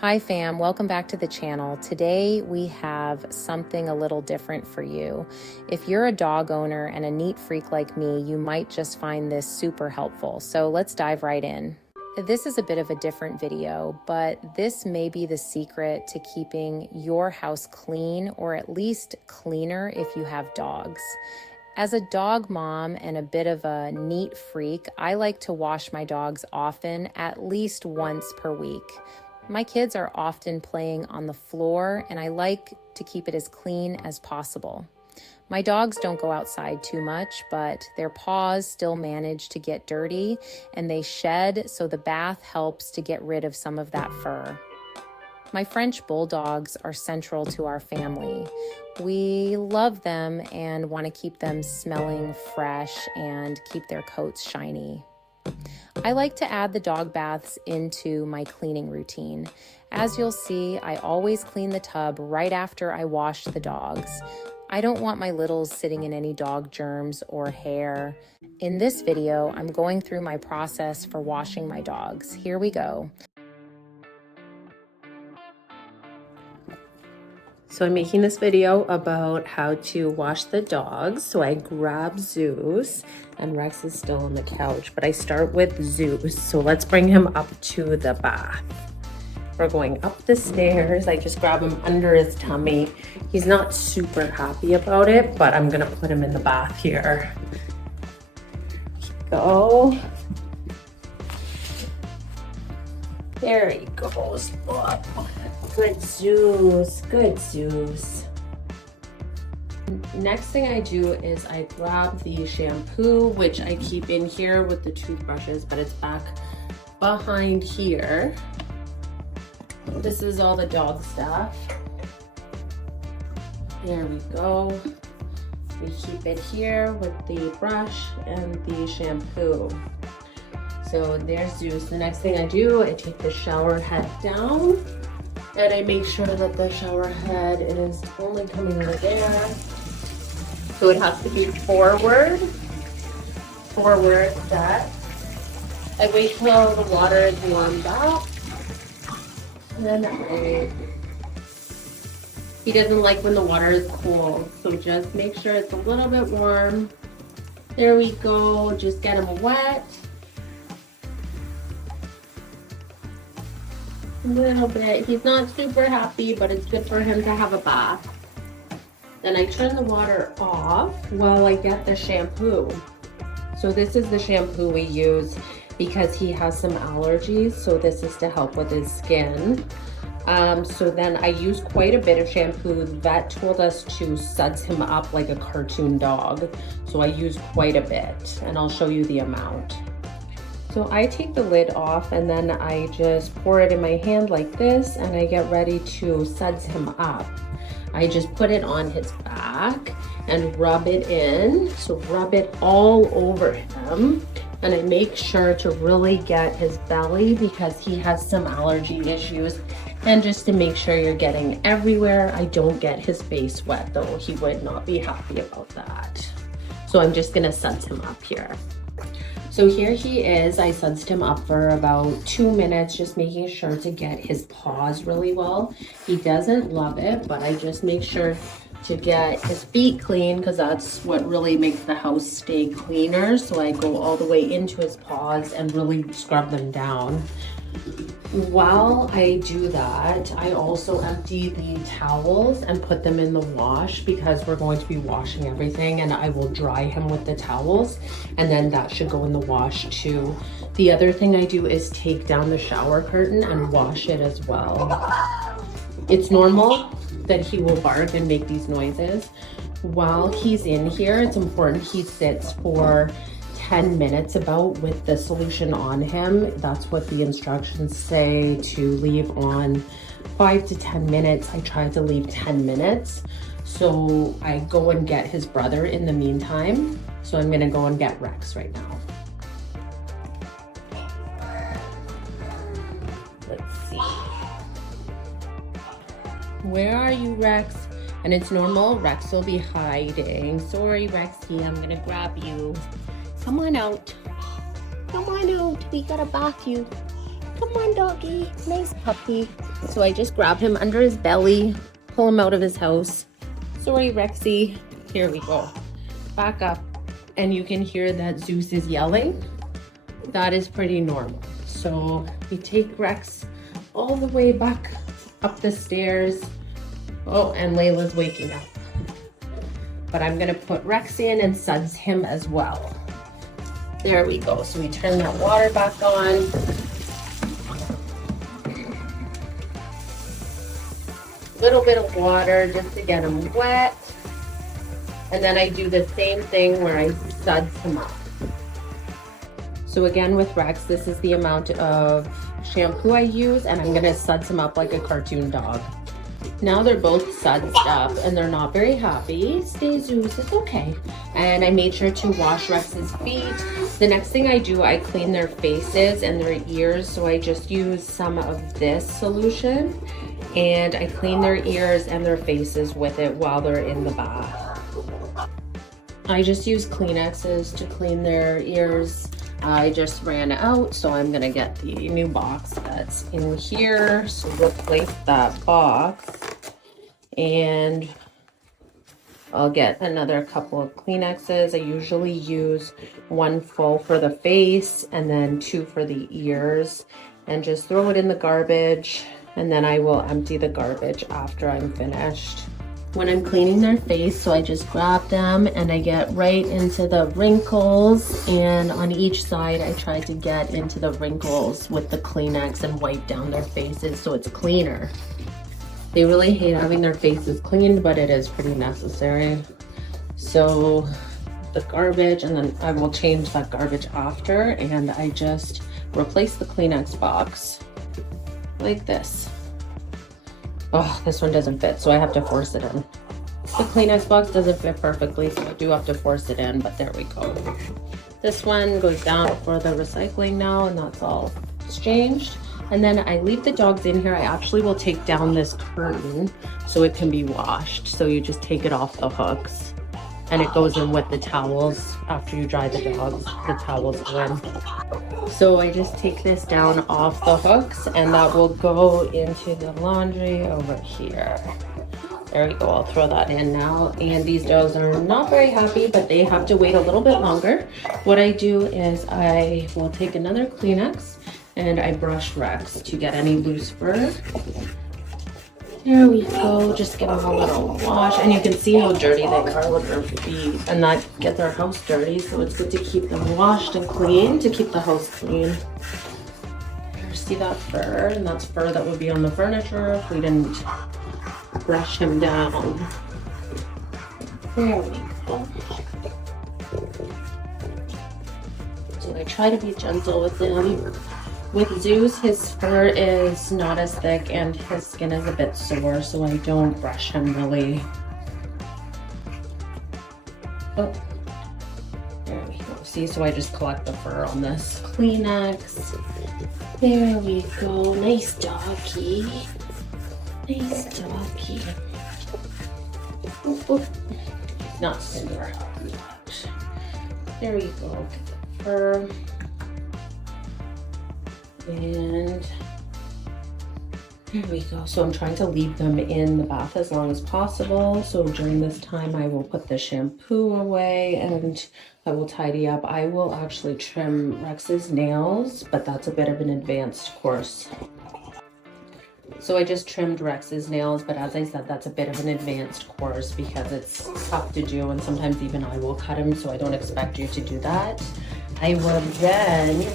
Hi fam, welcome back to the channel. Today we have something a little different for you. If you're a dog owner and a neat freak like me, you might just find this super helpful. So let's dive right in. This is a bit of a different video, but this may be the secret to keeping your house clean, or at least cleaner if you have dogs. As a dog mom and a bit of a neat freak, I like to wash my dogs often, at least once per week. My kids are often playing on the floor, and I like to keep it as clean as possible. My dogs don't go outside too much, but their paws still manage to get dirty, and they shed, so the bath helps to get rid of some of that fur. My French Bulldogs are central to our family. We love them and want to keep them smelling fresh and keep their coats shiny. I like to add the dog baths into my cleaning routine. As you'll see, I always clean the tub right after I wash the dogs. I don't want my littles sitting in any dog germs or hair. In this video, I'm going through my process for washing my dogs. Here we go. So I'm making this video about how to wash the dogs. So I grab Zeus, and Rex is still on the couch, but I start with Zeus. So let's bring him up to the bath. We're going up the stairs. I just grab him under his tummy. He's not super happy about it, but I'm gonna put him in the bath here. Go. There he goes. Oh, good Zeus, good Zeus. Next thing I do is I grab the shampoo, which I keep in here with the toothbrushes, but it's back behind here. This is all the dog stuff. There we go. We keep it here with the brush and the shampoo. So there's Zeus. The next thing I do, I take the shower head down, and I make sure that the shower head is only coming over there. So it has to be forward set. I wait till the water is warmed up. And then he doesn't like when the water is cold. So just make sure it's a little bit warm. There we go, just get him wet. A little bit. He's not super happy, but it's good for him to have a bath. Then I turn the water off while I get the shampoo. So this is the shampoo we use because he has some allergies. So this is to help with his skin. So then I use quite a bit of shampoo. The vet told us to suds him up like a cartoon dog. So I use quite a bit, and I'll show you the amount. So I take the lid off, and then I just pour it in my hand like this, and I get ready to suds him up. I just put it on his back and rub it in. So rub it all over him, and I make sure to really get his belly because he has some allergy issues. And just to make sure you're getting everywhere. I don't get his face wet though. He would not be happy about that. So I'm just gonna suds him up here. So here he is. I sudsed him up for about 2 minutes, just making sure to get his paws really well. He doesn't love it, but I just make sure to get his feet clean because that's what really makes the house stay cleaner. So I go all the way into his paws and really scrub them down. While I do that, I also empty the towels and put them in the wash because we're going to be washing everything, and I will dry him with the towels, and then that should go in the wash too. The other thing I do is take down the shower curtain and wash it as well. It's normal that he will bark and make these noises. While he's in here, it's important he sits for 10 minutes about with the solution on him. That's what the instructions say, to leave on 5 to 10 minutes. I try to leave 10 minutes. So I go and get his brother in the meantime. So I'm gonna go and get Rex right now. Let's see. Where are you, Rex? And it's normal, Rex will be hiding. Sorry, Rexy, I'm gonna grab you. Come on out. Come on out. We gotta bath you. Come on, doggy. Nice puppy. So I just grab him under his belly, pull him out of his house. Sorry, Rexy. Here we go. Back up. And you can hear that Zeus is yelling. That is pretty normal. So we take Rex all the way back up the stairs. Oh, and Layla's waking up. But I'm gonna put Rex in and suds him as well. There we go. So we turn that water back on. Little bit of water just to get him wet. And then I do the same thing where I suds him up. So again with Rex, this is the amount of shampoo I use, and I'm gonna suds him up like a cartoon dog. Now they're both sudsed up and they're not very happy. Stay, Zeus, it's okay. And I made sure to wash Rex's feet. The next thing I do, I clean their faces and their ears. So I just use some of this solution and I clean their ears and their faces with it while they're in the bath. I just use Kleenexes to clean their ears. I just ran out, so I'm gonna get the new box that's in here. So replace that box and I'll get another couple of Kleenexes. I usually use one full for the face and then 2 for the ears, and just throw it in the garbage, and then I will empty the garbage after I'm finished. When I'm cleaning their face, so I just grab them and I get right into the wrinkles, and on each side I try to get into the wrinkles with the Kleenex and wipe down their faces so it's cleaner. They really hate having their faces cleaned, but it is pretty necessary. So the garbage, and then I will change that garbage after, and I just replace the Kleenex box like this. Oh, this one doesn't fit, so I have to force it in. The Kleenex box doesn't fit perfectly, so I do have to force it in, but there we go. This one goes down for the recycling now, and that's all exchanged. And then I leave the dogs in here. I actually will take down this curtain so it can be washed. So you just take it off the hooks, and it goes in with the towels. After you dry the dogs, the towels go in. So I just take this down off the hooks, and that will go into the laundry over here. There we go, I'll throw that in now. And these dogs are not very happy, but they have to wait a little bit longer. What I do is I will take another Kleenex and I brush Rex to get any loose fur. There we go, just give them a little wash, and you can see how dirty they are with their feet, and that gets their house dirty, so it's good to keep them washed and clean to keep the house clean. See that fur? And that's fur that would be on the furniture if we didn't brush him down. There we go. So I try to be gentle with him. With Zeus, his fur is not as thick and his skin is a bit sore, so I don't brush him really. Oh, there we go. See, so I just collect the fur on this Kleenex. There we go. Nice doggy. Nice doggy. Oop, oop. Not super happy. There we go. Get the fur. And there we go. So I'm trying to leave them in the bath as long as possible. So during this time, I will put the shampoo away and I will tidy up. I will actually trim Rex's nails, but that's a bit of an advanced course. So I just trimmed Rex's nails, but as I said, that's a bit of an advanced course because it's tough to do, and sometimes even I will cut him, so I don't expect you to do that. I will then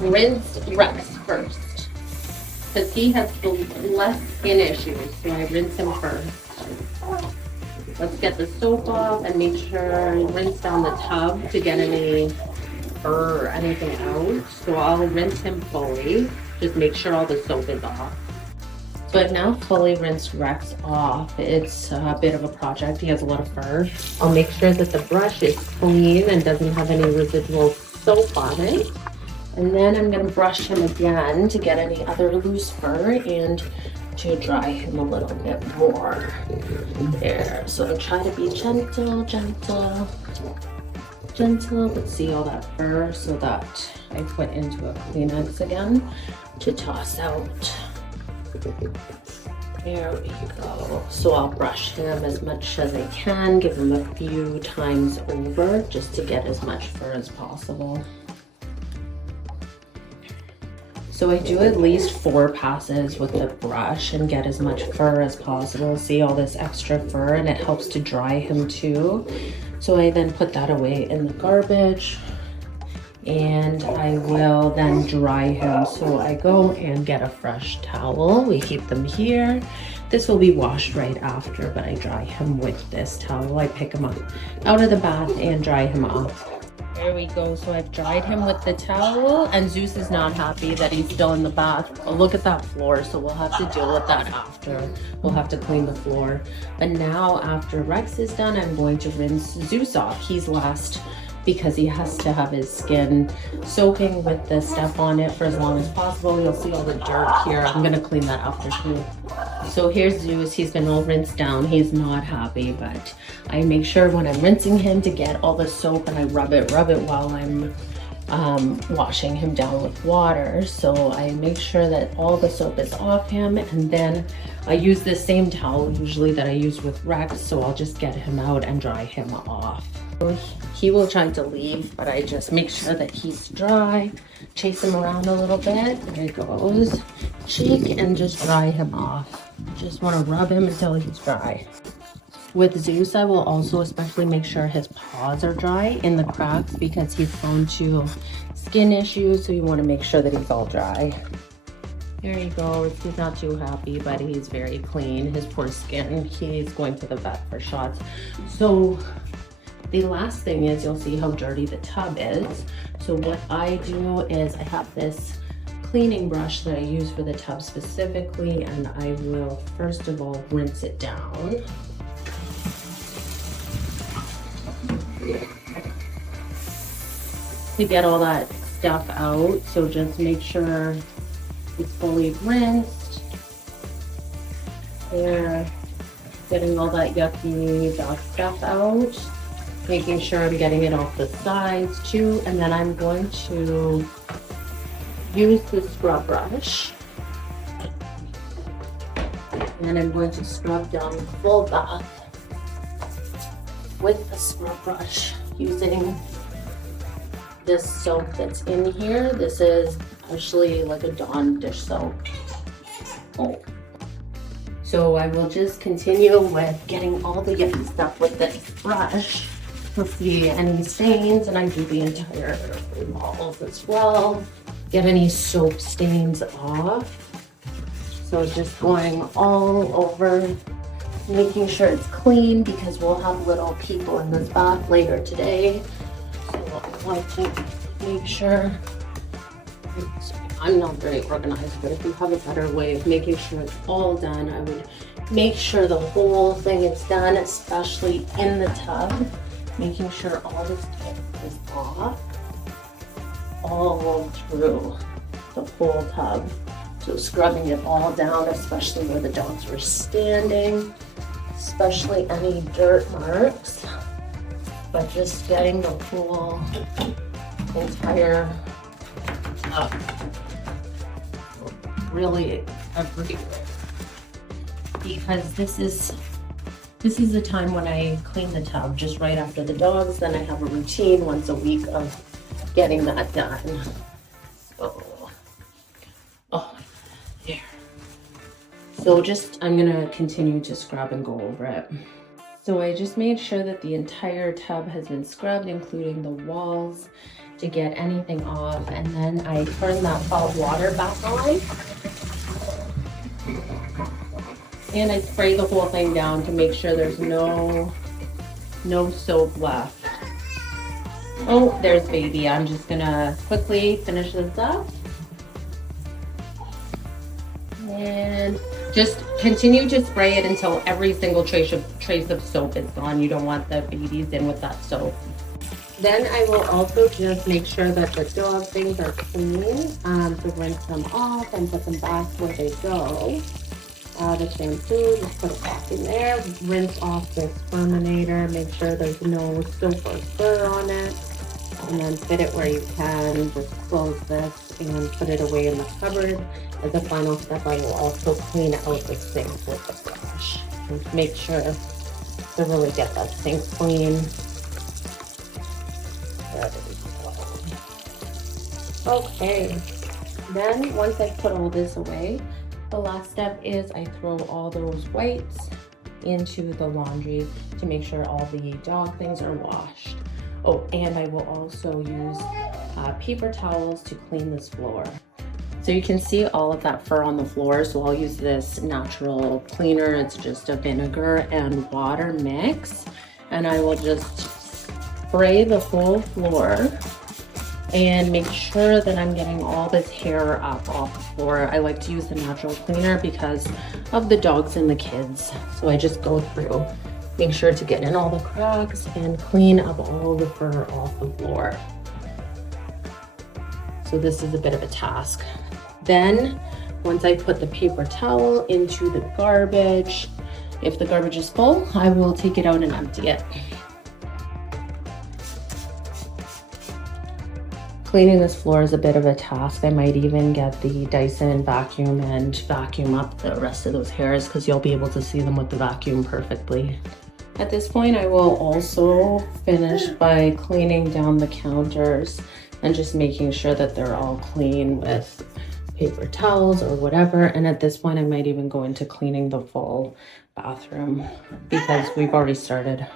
rinse Rex first because he has the less skin issues, so I rinse him first. Let's get the soap off and make sure I rinse down the tub to get any fur or anything out. So I'll rinse him fully, just make sure all the soap is off. So I've now fully rinsed Rex off. It's a bit of a project. He has a lot of fur. I'll make sure that the brush is clean and doesn't have any residual soap on it. And then I'm going to brush him again to get any other loose fur and to dry him a little bit more. There. So try to be gentle, but see all that fur, so that I put into a Kleenex again to toss out. There we go. So I'll brush him as much as I can, give him a few times over just to get as much fur as possible. So I do at least 4 passes with the brush and get as much fur as possible. See all this extra fur, and it helps to dry him too. So I then put that away in the garbage, and I will then dry him. So I go and get a fresh towel. We keep them here. This will be washed right after, but I dry him with this towel. I pick him up out of the bath and dry him off. There we go. So I've dried him with the towel, and Zeus is not happy that he's still in the bath. Oh, look at that floor. So we'll have to deal with that after. We'll have to clean the floor. But now after Rex is done, I'm going to rinse Zeus off. He's last because he has to have his skin soaking with the stuff on it for as long as possible. You'll see all the dirt here. I'm gonna clean that after too. So here's Zeus. He's been all rinsed down. He's not happy, but I make sure when I'm rinsing him to get all the soap, and I rub it while I'm washing him down with water. So I make sure that all the soap is off him, and then I use the same towel usually that I use with Rex. So I'll just get him out and dry him off. He will try to leave, but I just make sure that he's dry, chase him around a little bit. There he goes. Shake and just dry him off. Just want to rub him until he's dry. With Zeus, I will also especially make sure his paws are dry in the cracks because he's prone to skin issues, so you want to make sure that he's all dry. There he goes. He's not too happy, but he's very clean. His poor skin. He's going to the vet for shots. So the last thing is, you'll see how dirty the tub is. So what I do is I have this cleaning brush that I use for the tub specifically, and I will first of all rinse it down. To get all that stuff out, so just make sure it's fully rinsed. There, getting all that yucky dog stuff out. Making sure I'm getting it off the sides too, and then I'm going to use the scrub brush, and I'm going to scrub down the full bath with the scrub brush using this soap that's in here. This is actually like a Dawn dish soap. Oh. So I will just continue with getting all the yucky stuff with this brush. You'll see any stains, and I do the entire walls as well. Get any soap stains off. So just going all over, making sure it's clean because we'll have little people in this bath later today. So I want to make sure. I'm not very organized, but if you have a better way of making sure it's all done, I would make sure the whole thing is done, especially in the tub. Making sure all this stuff is off all through the whole tub. So scrubbing it all down, especially where the dogs were standing, especially any dirt marks, but just getting the whole entire tub really everywhere. Because this is the time when I clean the tub, just right after the dogs. Then I have a routine once a week of getting that done. So, oh, there. So I'm gonna continue to scrub and go over it. So I just made sure that the entire tub has been scrubbed, including the walls, to get anything off. And then I turn that hot water back on. And I spray the whole thing down to make sure there's no soap left. Oh, there's baby. I'm just gonna quickly finish this up. And just continue to spray it until every single trace of soap is gone. You don't want the babies in with that soap. Then I will also just make sure that the dog things are clean. To rinse them off and put them back where they go. The shampoo, just put it back in there. Rinse off the Sperminator. Make sure there's no soap or fur on it. and then fit it where you can. Just close this and put it away in the cupboard. As a final step, I will also clean out the sink with the brush. And make sure to really get that sink clean. There we go. Okay, then once I put all this away, the last step is I throw all those whites into the laundry to make sure all the dog things are washed. Oh, and I will also use paper towels to clean this floor. So you can see all of that fur on the floor, so I'll use this natural cleaner. It's just a vinegar and water mix, and I will just spray the whole floor and make sure that I'm getting all this hair up off the floor. I like to use the natural cleaner because of the dogs and the kids. So I just go through, make sure to get in all the cracks and clean up all the fur off the floor. So this is a bit of a task. Then, once I put the paper towel into the garbage, if the garbage is full, I will take it out and empty it. Cleaning this floor is a bit of a task. I might even get the Dyson vacuum and vacuum up the rest of those hairs because you'll be able to see them with the vacuum perfectly. At this point, I will also finish by cleaning down the counters and just making sure that they're all clean with paper towels or whatever. And at this point, I might even go into cleaning the full bathroom because we've already started.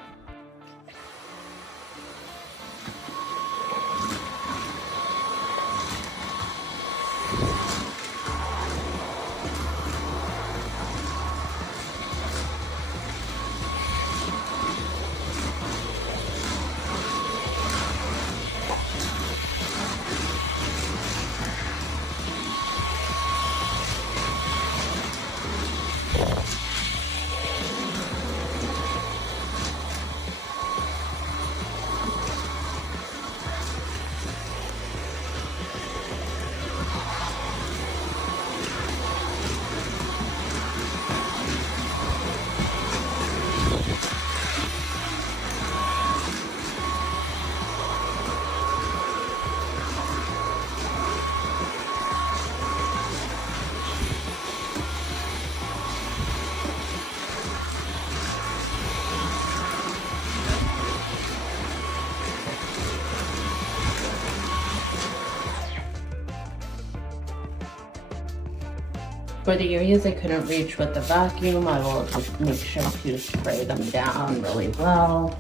For the areas I couldn't reach with the vacuum, I will just make sure to spray them down really well.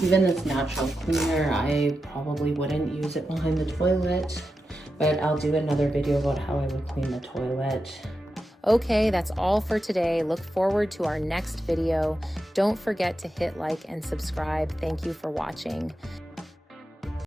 Even this natural cleaner, I probably wouldn't use it behind the toilet, but I'll do another video about how I would clean the toilet. Okay, that's all for today. Look forward to our next video. Don't forget to hit like and subscribe. Thank you for watching.